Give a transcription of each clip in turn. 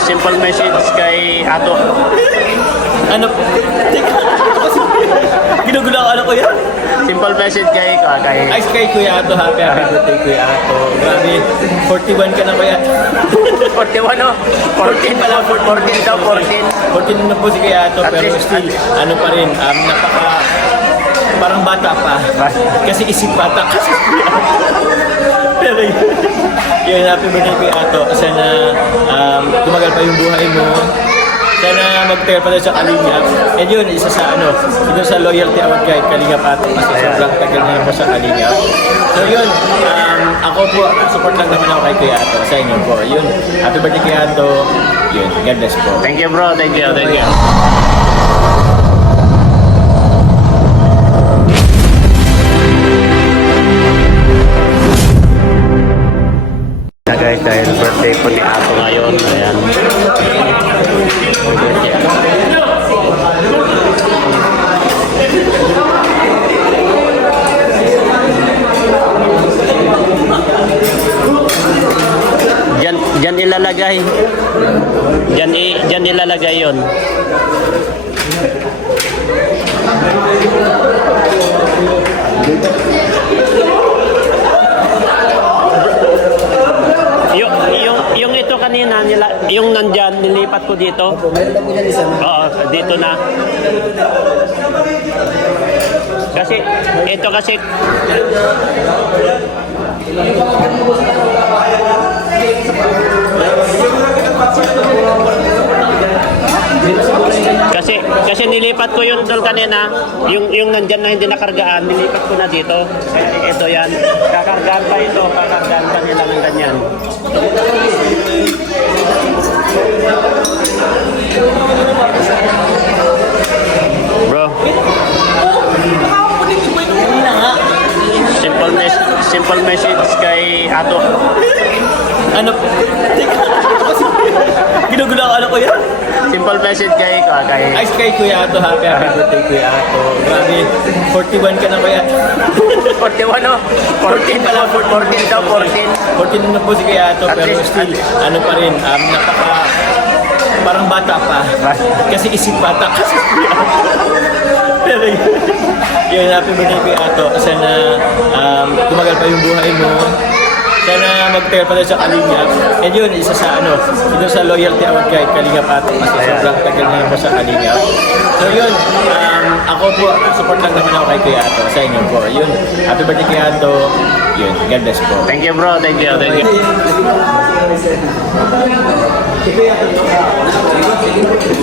simple message kay Ato. Ano? Ginugulo ako, ano ko yan? Simple message kay Ice kay Kuya Ato, happy birthday Kuya Ato. Grabe, 41 ka na Kuya. 41 no? 14 pala, 14 daw, 14. 14 na po si Kuya Ato, At pero least, still, ano pa rin, parang bata pa. Kasi isip bata kasi Kuya Ato. Pero yun, happy birthday Kuya Ato. Sana tumagal pa yung buhay mo. Sana mag-pair pa tayo sa Kalingap. And yun, isa sa ito sa loyalty award guide, Kalingap Ato. Kasi sobrang tagal na po sa Kalingap. So yun, ako po, support lang naman ako kay Kuya Ato sa inyo po. Yun, happy birthday Kuya Ato. Yun, God bless po. Thank you bro, thank you. Guys, dahil birthday po ni Ato ngayon, ayan. Diyan ilalagay. Diyan ilalagay 'yon. Yung ito kanina yung nandyan nilipat ko dito. Oo, dito na. Kasi ito kasi kasi nilipat ko yung dol kanina, yung nandyan na hindi nakargaan, nilipat ko na dito. Ito yan. Kakargaan pa ito, kakargaan pa nila ng ganyan. Bro. Simple message kay Ato. Ano? Ginugulo ako, ano ko yan? Simple message kay Ice kay Kuya Ato, happy birthday Kuya Ato. Grabe, 41 ka na Kuya. 41 no? 14 pala, 14 daw, 14. 14 na po si Kuya Ato, At pero least, still, ano pa rin, parang bata pa. Kasi isip bata kasi Kuya Ato. Pero yun, happy birthday Kuya Ato. Sana tumagal pa yung buhay mo. Sana mag-pair pa tayo sa Kalingap. And yun, isa sa ito sa loyalty award guide, Kalingap Ato. Kasi sobrang tagal na po sa Kalingap. So yun, ako po, support lang naman ako kay Kuya Ato sa inyo po. Yun, happy birthday Kuya Ato. Yun, God bless po. Thank you bro, thank you.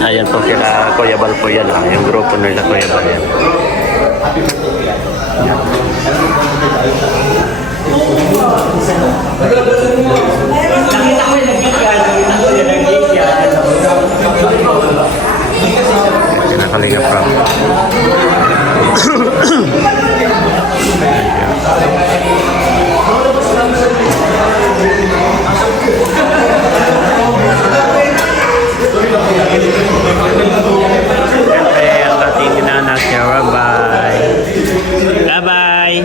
Ayan po kila Kuya Bal po yan, yung grupo nila Kuya Bal yan. Happy birthday Kuya Ato. Kinakalinga from ang ating inanak siya. Bye-bye. Bye-bye.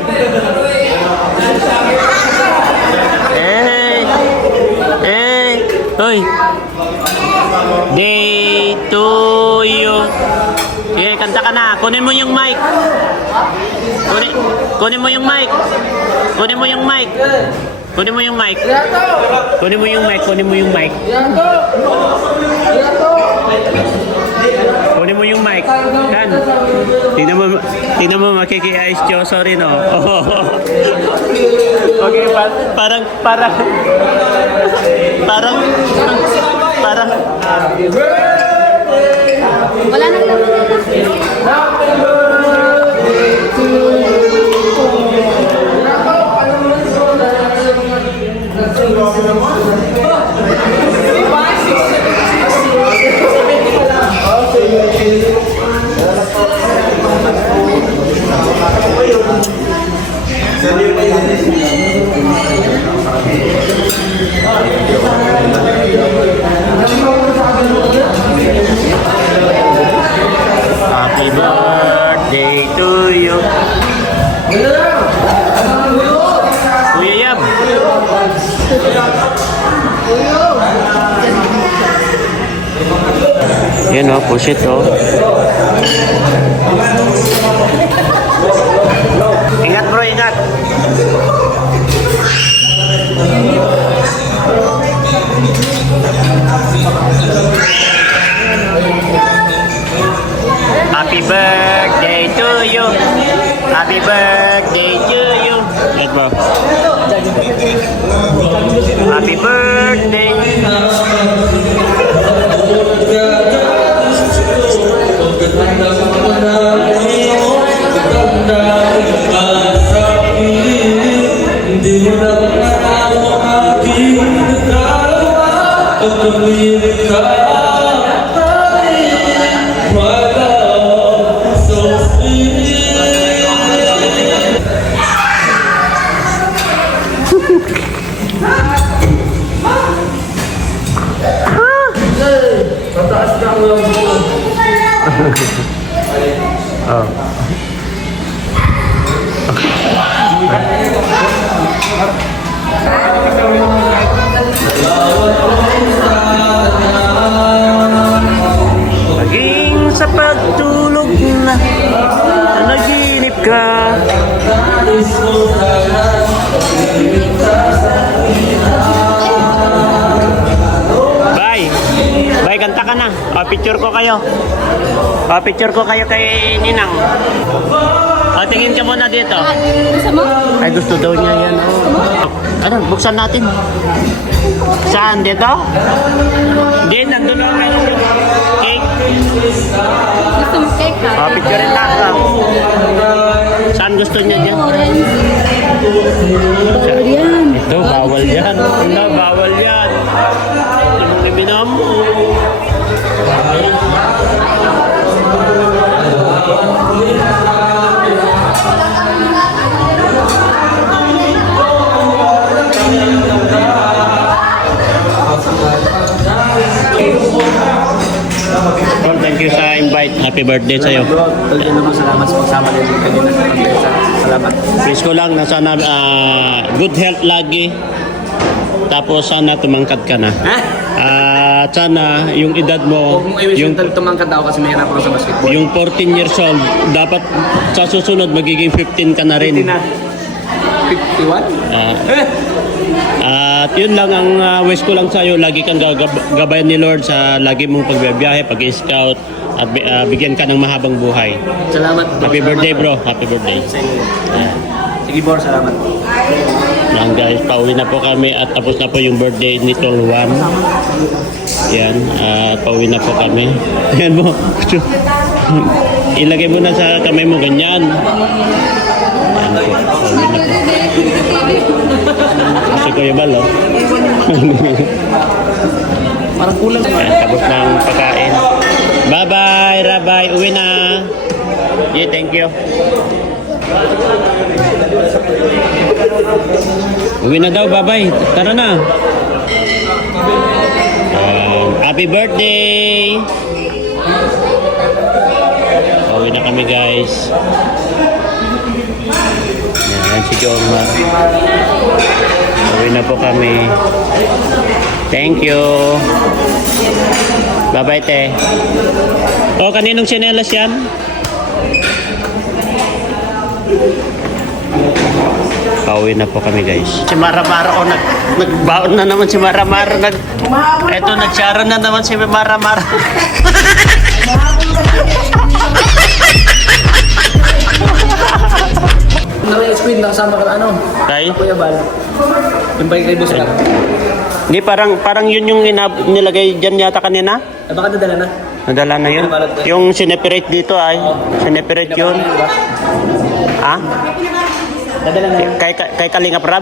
Hoy. Day to you. Okay, kanta ka na. Kunin mo yung mic. Kunin mo yung mic. Kunin mo yung mic. Kunin mo yung mic. Kunin mo yung mic. Kunin mo yung mic. Kunin mo yung mic. Dan. Tingnan mo makikiayos Diyo. Sorry no. Okay, parang wala nang Thank you. Yan o, pusit o. Ingat bro, ingat. Happy birthday to you. Happy birthday to you. Yes, bro. Happy birthday. Maging sa pagtulog na naginip ka. Bye. Bye, kanta ka na. Picture ko kayo. Picture ko kayo kay Ninang. Tingin ka muna dito. Gusto mo? Ay, gusto daw niya yan. Ano, buksan natin. Saan? Dito? Hindi, nandun lang meron yung cake. Gusto mo cake ha? Picturein lang. Saan gusto niya dyan? Orange. Yan. Ito, bawal yan. Ito, bawal yan. Yung ibinom. Well, thank you sa invite. Happy birthday sa'yo. Bro, talaga naman salamat sa pagsama din kanina. Salamat. Please ko lang na sana good health lagi. Tapos sana tumangkad ka na. At sana yung edad mo, Huwag mong i-wish yung, yung tumangkad ako kasi mahirap ako sa basketball. yung 14 years old, dapat sa susunod magiging 15 ka na rin. 51? At yun lang ang wish ko lang sa'yo. Lagi kang gabayan ni Lord sa lagi mong pagbibiyahe, pag-scout, at bigyan ka ng mahabang buhay. Salamat. Bro. Happy birthday bro. Happy birthday. Sa inyo. Sige bro, salamat. Yan guys, pauwi na po kami at tapos na po yung birthday ni Tolwan. Yan, at pauwi na po kami. Yan mo. Ilagay mo na sa kamay mo ganyan. Yan po, pauwi na po. Kasi Kuya Bal, oh. Parang kulang. Yan, tapos ng pagkain. Bye-bye, Rabay. Uwi na. Yeah, thank you. Uwi na daw, bye-bye. Tara na. Happy birthday! Uwi na kami, guys. Yan, si Joma. Uwi na po kami. Thank you. Bye-bye, te. Oh, kaninong sinelas yan? Pauwi na po kami, guys. Si Maramara, oh, nagbaon na naman si Maramara. Eto, nagsyara na naman si Maramara. Naka-explain na kasama ka ano? Tay? Kuya Bal. Yung balik kay Boss lang. Hindi, parang yun yung nilagay dyan yata kanina. Baka nadala na. Nadala na yun. Yung sineperate dito ay. Sineperate yun. Ha? Nadala na yun. Kay Kalinga Prab?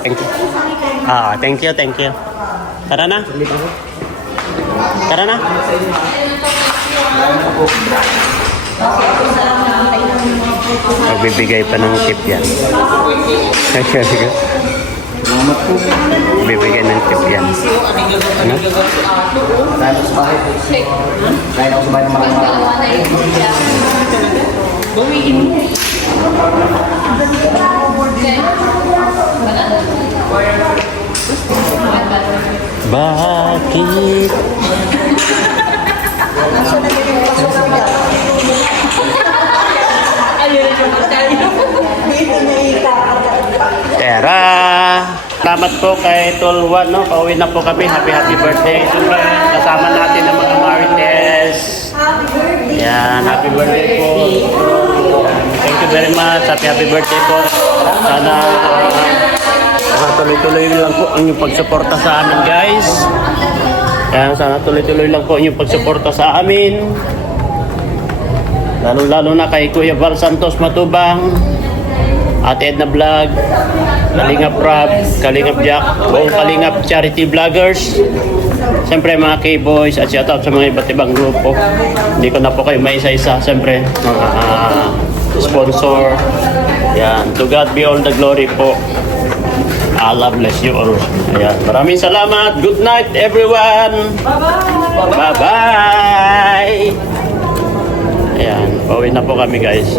Thank you. Thank you, thank you. Tara na. Tara na. Bibigay pa ng tip yan. Bibigay ng tip yan. Ano? Kaya ako sa bahay. Kaya ako sa bahay ng mga Bakit? Tara! Salamat po kay Tolwan, no? Pauwi na po kami. Happy birthday. Siyempre, kasama natin ang mga Marites. Yan, happy birthday po. Thank you very much. Happy birthday po. Sana tuloy-tuloy lang po ang inyong pagsuporta sa amin, guys. Yan, sana tuloy-tuloy lang po ang inyong pagsuporta sa amin. Lalo-lalo na kay Kuya Val Santos Matubang, Ate Edna Vlog, Kalingap Rob, Kalingap Jack, buong Kalingap Charity Vloggers. Siyempre mga K-Boys at shoutout sa mga iba't ibang grupo. Hindi ko na po kayo maisa-isa. Siyempre mga sponsor. Yan. To God be all the glory po. Allah bless you all. Ayan. Maraming salamat. Good night everyone. Bye-bye. Bye-bye. Ayan. Pauwi na po kami guys.